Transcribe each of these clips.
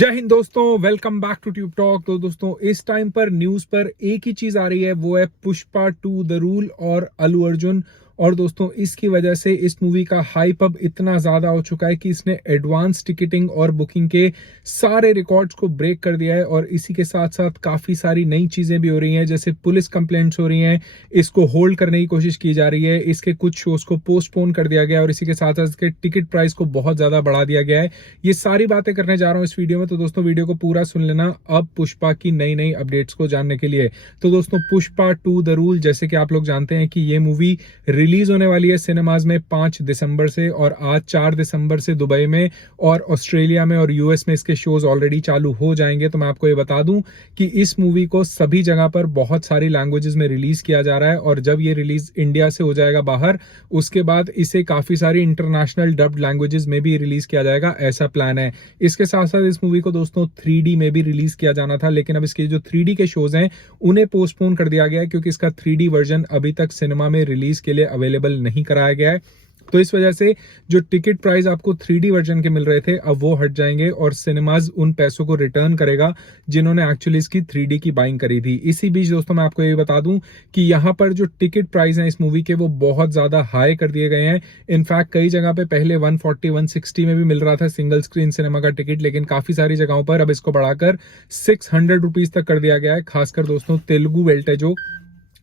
जय हिंद दोस्तों, welcome back to Tube Talk. तो दोस्तों इस टाइम पर न्यूज पर एक ही चीज आ रही है, वो है पुष्पा 2 द रूल और अल्लू अर्जुन। और दोस्तों इसकी वजह से इस मूवी का हाइप अब इतना ज्यादा हो चुका है कि इसने एडवांस टिकटिंग और बुकिंग के सारे रिकॉर्ड्स को ब्रेक कर दिया है। और इसी के साथ साथ काफी सारी नई चीजें भी हो रही हैं, जैसे पुलिस कंप्लेंट्स हो रही हैं, इसको होल्ड करने की कोशिश की जा रही है, इसके कुछ शोज को पोस्टपोन कर दिया गया है और इसी के साथ साथ इसके टिकट प्राइस को बहुत ज्यादा बढ़ा दिया गया है। ये सारी बातें करने जा रहा हूं इस वीडियो में, तो दोस्तों वीडियो को पूरा सुन लेना अब पुष्पा की नई नई अपडेट्स को जानने के लिए। तो दोस्तों पुष्पा 2 द रूल, जैसे कि आप लोग जानते हैं कि ये मूवी रिलीज होने वाली है सिनेमाज में 5 दिसंबर से, और आज 4 दिसंबर से दुबई में और ऑस्ट्रेलिया में और यूएस में इसके शोज ऑलरेडी चालू हो जाएंगे। तो मैं आपको ये बता दूं कि इस मूवी को सभी जगह पर बहुत सारी लैंग्वेजेस में रिलीज किया जा रहा है, और जब ये रिलीज इंडिया से हो जाएगा बाहर, उसके बाद इसे काफी सारी इंटरनेशनल डब्ड लैंग्वेजेस में भी रिलीज किया जाएगा, ऐसा प्लान है। इसके साथ साथ इस मूवी को दोस्तों 3D में भी रिलीज किया जाना था, लेकिन अब इसके जो 3D के शोज हैं उन्हें पोस्टपोन कर दिया गया है, क्योंकि इसका 3D वर्जन अभी तक सिनेमा में रिलीज के लिए अवेलेबल नहीं कराया गया है। तो इस वजह से जो टिकट प्राइस आपको 3D वर्जन के मिल रहे थे, अब वो हट जाएंगे और सिनेमाज उन पैसों को रिटर्न करेगा जिन्होंने एक्चुअली इसकी 3D की बाइंग करी थी। इसी बीच दोस्तों मैं आपको ये बता दूं कि यहाँ पर जो टिकट प्राइस हैं इस मूवी के, वो बहुत ज्यादा हाई कर दिए गए हैं। इनफैक्ट कई जगह पे पहले 140 160 में भी मिल रहा था सिंगल स्क्रीन सिनेमा का टिकट, लेकिन काफी सारी जगहों पर अब इसको बढ़ाकर 600 रुपीज तक कर दिया गया है। खासकर दोस्तों तेलुगु बेल्ट है जो,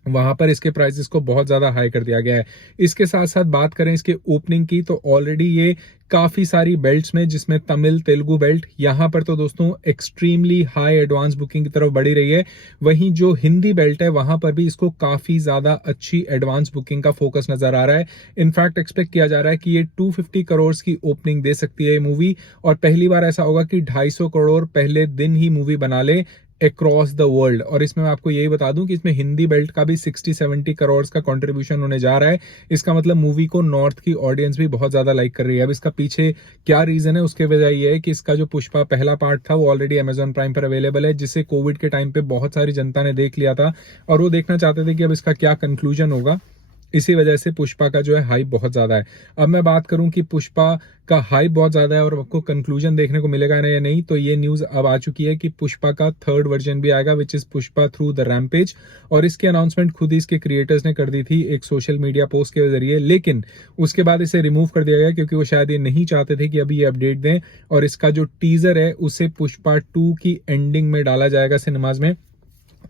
वहां पर इसके प्राइसेस को बहुत ज्यादा हाई कर दिया गया है। इसके साथ साथ बात करें इसके ओपनिंग की, तो ऑलरेडी ये काफी सारी बेल्ट्स में, जिसमें तमिल तेलुगु बेल्ट, यहां पर तो दोस्तों एक्सट्रीमली हाई एडवांस बुकिंग की तरफ बढ़ी रही है। वहीं जो हिंदी बेल्ट है वहां पर भी इसको काफी ज्यादा अच्छी एडवांस बुकिंग का फोकस नजर आ रहा है। इनफैक्ट एक्सपेक्ट किया जा रहा है कि ये 250 करोड़ की ओपनिंग दे सकती है ये मूवी, और पहली बार ऐसा होगा कि 250 करोड़ पहले दिन ही मूवी बना ले अक्रॉस द वर्ल्ड। और इसमें मैं आपको यही बता दूं कि इसमें हिंदी बेल्ट का भी 60-70 करोड़ का कंट्रीब्यूशन होने जा रहा है। इसका मतलब मूवी को नॉर्थ की ऑडियंस भी बहुत ज्यादा लाइक कर रही है। अब इसका पीछे क्या रीजन है, उसके वजह ये है कि इसका जो पुष्पा पहला पार्ट था वो ऑलरेडी अमेजॉन प्राइम पर अवेलेबल है, जिसे कोविड के टाइम पे बहुत सारी जनता ने देख लिया था और वो देखना चाहते थे कि अब इसका क्या कंक्लूजन होगा। इसी वजह से पुष्पा का जो है हाइप बहुत ज्यादा है। अब मैं बात करूं कि पुष्पा का हाइप बहुत ज्यादा है और आपको कंक्लूजन देखने को मिलेगा ना या नहीं, तो ये न्यूज अब आ चुकी है कि पुष्पा का 3rd वर्जन भी आएगा, which is Pushpa through the rampage. और इसकी अनाउंसमेंट खुद ही इसके क्रिएटर्स ने कर दी थी एक सोशल मीडिया पोस्ट के जरिए, लेकिन उसके बाद इसे रिमूव कर दिया गया क्योंकि वो शायद ये नहीं चाहते थे कि अभी ये अपडेट दें। और इसका जो टीजर है उसे पुष्पा 2 की एंडिंग में डाला जाएगा सिनेमाज में,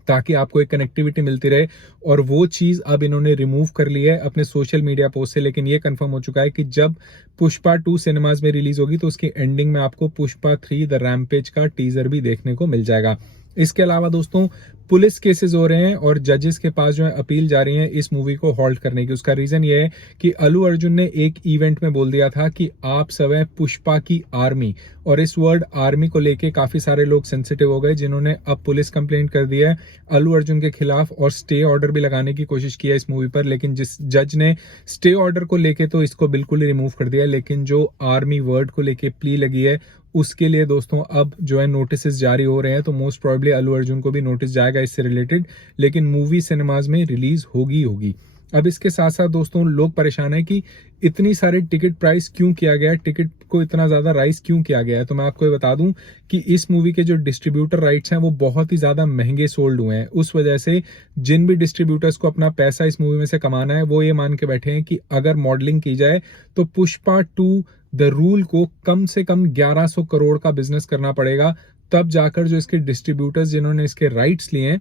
ताकि आपको एक कनेक्टिविटी मिलती रहे। और वो चीज अब इन्होंने रिमूव कर ली है अपने सोशल मीडिया पोस्ट से, लेकिन ये कंफर्म हो चुका है कि जब पुष्पा 2 सिनेमाज में रिलीज होगी तो उसकी एंडिंग में आपको पुष्पा 3 द रैम्पेज का टीजर भी देखने को मिल जाएगा। इसके अलावा दोस्तों पुलिस केसेस हो रहे हैं और जजेस के पास जो है अपील जा रही है इस मूवी को हॉल्ट करने की। उसका रीजन ये है कि अल्लू अर्जुन ने एक इवेंट में बोल दिया था कि आप सब है पुष्पा की आर्मी, और इस वर्ड आर्मी को लेके काफी सारे लोग सेंसिटिव हो गए, जिन्होंने अब पुलिस कंप्लेंट कर दी है अल्लू अर्जुन के खिलाफ और स्टे ऑर्डर भी लगाने की कोशिश की है इस मूवी पर। लेकिन जिस जज ने स्टे ऑर्डर को लेके तो इसको बिल्कुल ही रिमूव कर दिया है, लेकिन जो आर्मी वर्ड को लेके प्ली लगी है उसके लिए दोस्तों अब जो है नोटिस जारी हो रहे हैं। तो मोस्ट प्रोबेबली अल्लू अर्जुन को भी नोटिस जाएगा इससे रिलेटेड, लेकिन मूवी सिनेमाज में रिलीज होगी। अब इसके साथ साथ दोस्तों लोग परेशान है कि इतनी सारी टिकट प्राइस क्यों किया गया है, टिकट को इतना ज्यादा राइज क्यों किया गया है। तो मैं आपको ये बता दूं कि इस मूवी के जो डिस्ट्रीब्यूटर राइट्स हैं वो बहुत ही ज्यादा महंगे सोल्ड हुए हैं। उस वजह से जिन भी डिस्ट्रीब्यूटर्स को अपना पैसा इस मूवी में से कमाना है, वो ये मान के बैठे हैं कि अगर मॉडलिंग की जाए तो पुष्पा 2 द रूल को कम से कम 1100 करोड़ का बिजनेस करना पड़ेगा, तब जाकर जो इसके डिस्ट्रीब्यूटर्स जिन्होंने इसके राइट्स लिए हैं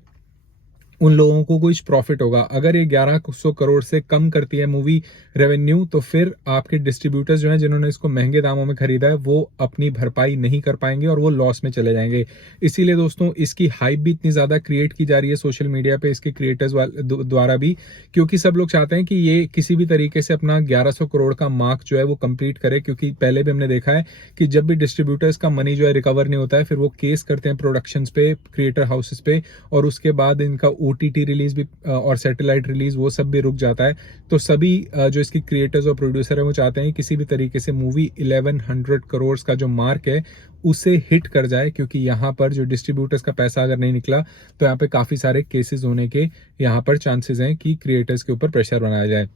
उन लोगों को कुछ प्रॉफिट होगा। अगर ये 1100 करोड़ से कम करती है मूवी रेवेन्यू, तो फिर आपके डिस्ट्रीब्यूटर्स जो हैं जिन्होंने इसको महंगे दामों में खरीदा है वो अपनी भरपाई नहीं कर पाएंगे और वो लॉस में चले जाएंगे। इसीलिए दोस्तों इसकी हाइप भी इतनी ज्यादा क्रिएट की जा रही है सोशल मीडिया पे इसके क्रिएटर्स द्वारा भी, क्योंकि सब लोग चाहते हैं कि ये किसी भी तरीके से अपना 1100 करोड़ का मार्क जो है वो कंप्लीट करे। क्योंकि पहले भी हमने देखा है कि जब भी डिस्ट्रीब्यूटर्स का मनी जो है रिकवर नहीं होता है, फिर वो केस करते हैं प्रोडक्शंस पे, क्रिएटर हाउसेस पे, और उसके बाद इनका OTT रिलीज भी और सैटेलाइट रिलीज वो सब भी रुक जाता है। तो सभी जो इसकी क्रिएटर्स और प्रोड्यूसर है वो चाहते हैं किसी भी तरीके से मूवी 1100 करोड़ का जो मार्क है उसे हिट कर जाए, क्योंकि यहाँ पर जो डिस्ट्रीब्यूटर्स का पैसा अगर नहीं निकला तो यहाँ पे काफी सारे केसेस होने के यहाँ पर चांसेस हैं कि क्रिएटर्स के ऊपर प्रेशर बनाया जाए।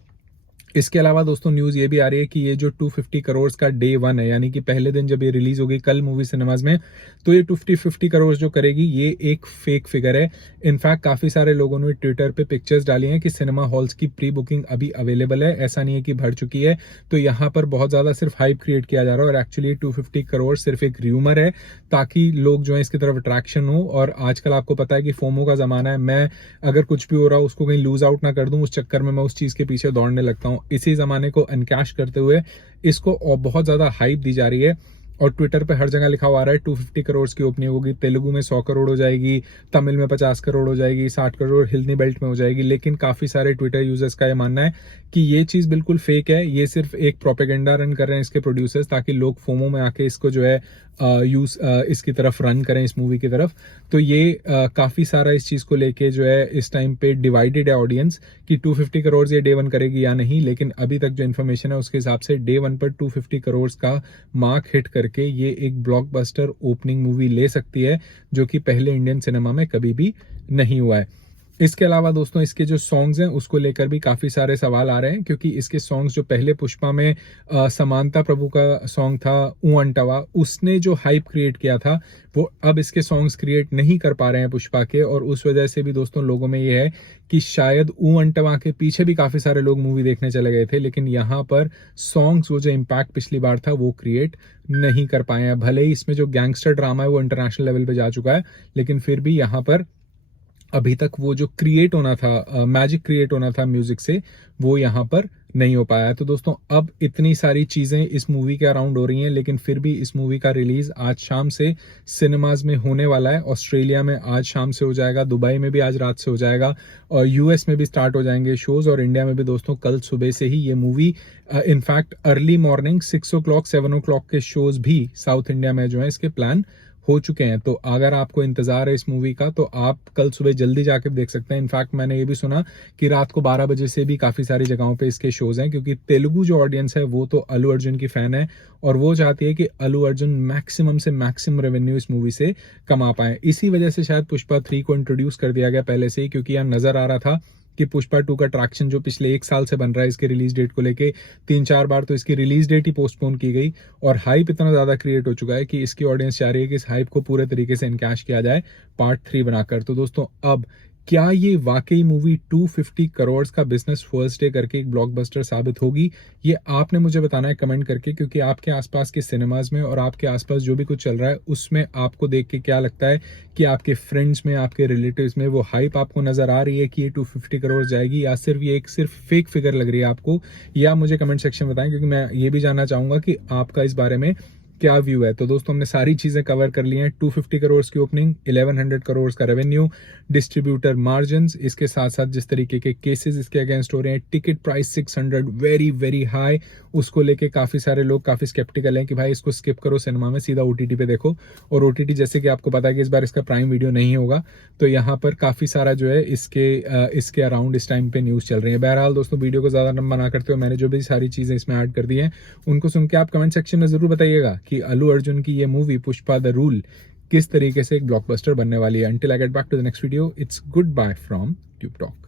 इसके अलावा दोस्तों न्यूज़ ये भी आ रही है कि ये जो 250 करोड़ का डे वन है, यानी कि पहले दिन जब ये रिलीज होगी कल मूवी सिनेमाज में, तो ये 250 करोड़ जो करेगी ये एक फेक फिगर है। इनफैक्ट काफी सारे लोगों ने ट्विटर पे पिक्चर्स डाली हैं कि सिनेमा हॉल्स की प्री बुकिंग अभी अवेलेबल है, ऐसा नहीं है कि भर चुकी है। तो यहाँ पर बहुत ज्यादा सिर्फ हाइप क्रिएट किया जा रहा है और एक्चुअली 250 करोड़ सिर्फ एक र्यूमर है, ताकि लोग जो है इसकी तरफ अट्रैक्शन हो। और आजकल आपको पता है कि फोमो का जमाना है, मैं अगर कुछ भी हो रहा उसको कहीं लूज आउट ना कर दूं, उस चक्कर में मैं उस चीज के पीछे दौड़ने लगता हूं। इसी जमाने को एनकैश करते हुए इसको और बहुत ज्यादा हाइप दी जा रही है। और ट्विटर पे हर जगह लिखा हुआ आ रहा है 250 करोड़ की ओपनिंग होगी, तेलुगु में 100 करोड़ हो जाएगी, तमिल में 50 करोड़ हो जाएगी, 60 करोड़ हिंदी बेल्ट में हो जाएगी। लेकिन काफी सारे ट्विटर यूजर्स का ये मानना है कि ये चीज बिल्कुल फेक है, ये सिर्फ एक प्रोपेगेंडा रन कर रहे हैं इसके प्रोड्यूसर्स, ताकि लोग फोमो में आके इसको जो है इसकी तरफ रन करें, इस मूवी की तरफ। तो ये काफी सारा इस चीज को लेके जो है इस टाइम पे डिवाइडेड है ऑडियंस कि 250 करोड़ ये डे वन करेगी या नहीं। लेकिन अभी तक जो इन्फॉर्मेशन है उसके हिसाब से डे वन पर 250 करोड़ का मार्क हिट करके ये एक ब्लॉकबस्टर ओपनिंग मूवी ले सकती है, जो कि पहले इंडियन सिनेमा में कभी भी नहीं हुआ है। इसके अलावा दोस्तों इसके जो सॉन्ग्स हैं उसको लेकर भी काफी सारे सवाल आ रहे हैं, क्योंकि इसके सॉन्ग्स जो पहले पुष्पा में समांता प्रभु का सॉन्ग था ऊ अंटवा, उसने जो हाइप क्रिएट किया था वो अब इसके सॉन्ग्स क्रिएट नहीं कर पा रहे हैं पुष्पा के। और उस वजह से भी दोस्तों लोगों में ये है कि शायद ऊ अंटवा के पीछे भी काफी सारे लोग मूवी देखने चले गए थे, लेकिन यहाँ पर सॉन्ग्स वो जो इम्पैक्ट पिछली बार था वो क्रिएट नहीं कर पाए हैं। भले ही इसमें जो गैंगस्टर ड्रामा है वो इंटरनेशनल लेवल पे जा चुका है, लेकिन फिर भी यहाँ पर अभी तक वो जो क्रिएट होना था, मैजिक क्रिएट होना था म्यूजिक से, वो यहाँ पर नहीं हो पाया। तो दोस्तों अब इतनी सारी चीजें इस मूवी के अराउंड हो रही हैं, लेकिन फिर भी इस मूवी का रिलीज आज शाम से सिनेमाज में होने वाला है। ऑस्ट्रेलिया में आज शाम से हो जाएगा, दुबई में भी आज रात से हो जाएगा, और यूएस में भी स्टार्ट हो जाएंगे शोज, और इंडिया में भी दोस्तों कल सुबह से ही ये movie in fact early morning 6 o'clock 7 o'clock के शोज भी साउथ इंडिया में जो है इसके प्लान हो चुके हैं। तो अगर आपको इंतजार है इस मूवी का तो आप कल सुबह जल्दी जाकर देख सकते हैं। इनफैक्ट मैंने ये भी सुना कि रात को 12 बजे से भी काफी सारी जगहों पे इसके शोज हैं, क्योंकि तेलुगु जो ऑडियंस है वो तो अल्लू अर्जुन की फैन है और वो चाहती है कि अल्लू अर्जुन मैक्सिमम से मैक्सिमम रेवेन्यू इस मूवी से कमा पाए। इसी वजह से शायद पुष्पा 3 को इंट्रोड्यूस कर दिया गया पहले से ही, क्योंकि यहाँ नजर आ रहा था कि पुष्पा 2 का ट्रैक्शन जो पिछले 1 साल से बन रहा है इसके रिलीज डेट को लेके, 3-4 बार तो इसकी रिलीज डेट ही पोस्टपोन की गई, और हाइप इतना ज्यादा क्रिएट हो चुका है कि इसकी ऑडियंस चाह रही है कि इस हाइप को पूरे तरीके से एनकैश किया जाए पार्ट 3 बनाकर। तो दोस्तों अब क्या ये वाकई मूवी 250 करोड़ का बिजनेस फर्स्ट डे करके एक ब्लॉकबस्टर साबित होगी, ये आपने मुझे बताना है कमेंट करके, क्योंकि आपके आसपास के सिनेमाज में और आपके आसपास जो भी कुछ चल रहा है उसमें आपको देख के क्या लगता है कि आपके फ्रेंड्स में, आपके रिलेटिव्स में वो हाइप आपको नजर आ रही है कि ये 250 करोड़ जाएगी, या सिर्फ ये एक सिर्फ फेक फिगर लग रही है आपको, या मुझे कमेंट सेक्शन में बताएं, क्योंकि मैं ये भी जानना चाहूंगा कि आपका इस बारे में क्या व्यू है। तो दोस्तों हमने सारी चीजें कवर कर ली हैं, 250 करोड़ की ओपनिंग, 1100 करोड़ का रेवेन्यू, डिस्ट्रीब्यूटर मार्जिन, इसके साथ साथ जिस तरीके के केसेस इसके अगेंस्ट हो रहे हैं, ticket price 600 very very high, उसको लेके काफी सारे लोग काफी स्केप्टिकल हैं कि भाई इसको स्किप करो सिनेमा में, सीधा ओटीटी पे देखो। और ओटीटी जैसे कि आपको पता है कि इस बार इसका प्राइम वीडियो नहीं होगा, तो यहाँ पर काफी सारा जो है इसके अराउंड इस टाइम पे न्यूज चल रही है। बहरहाल दोस्तों वीडियो को ज्यादा लंबा ना करते हुए मैंने जो भी सारी चीजें इसमें ऐड कर दी हैं उनको सुन के आप कमेंट सेक्शन में जरूर बताइएगा कि अल्लू अर्जुन की ये मूवी पुष्पा द रूल किस तरीके से एक ब्लॉकबस्टर बनने वाली है। Until I get back to the next video, it's good bye from Tube talk.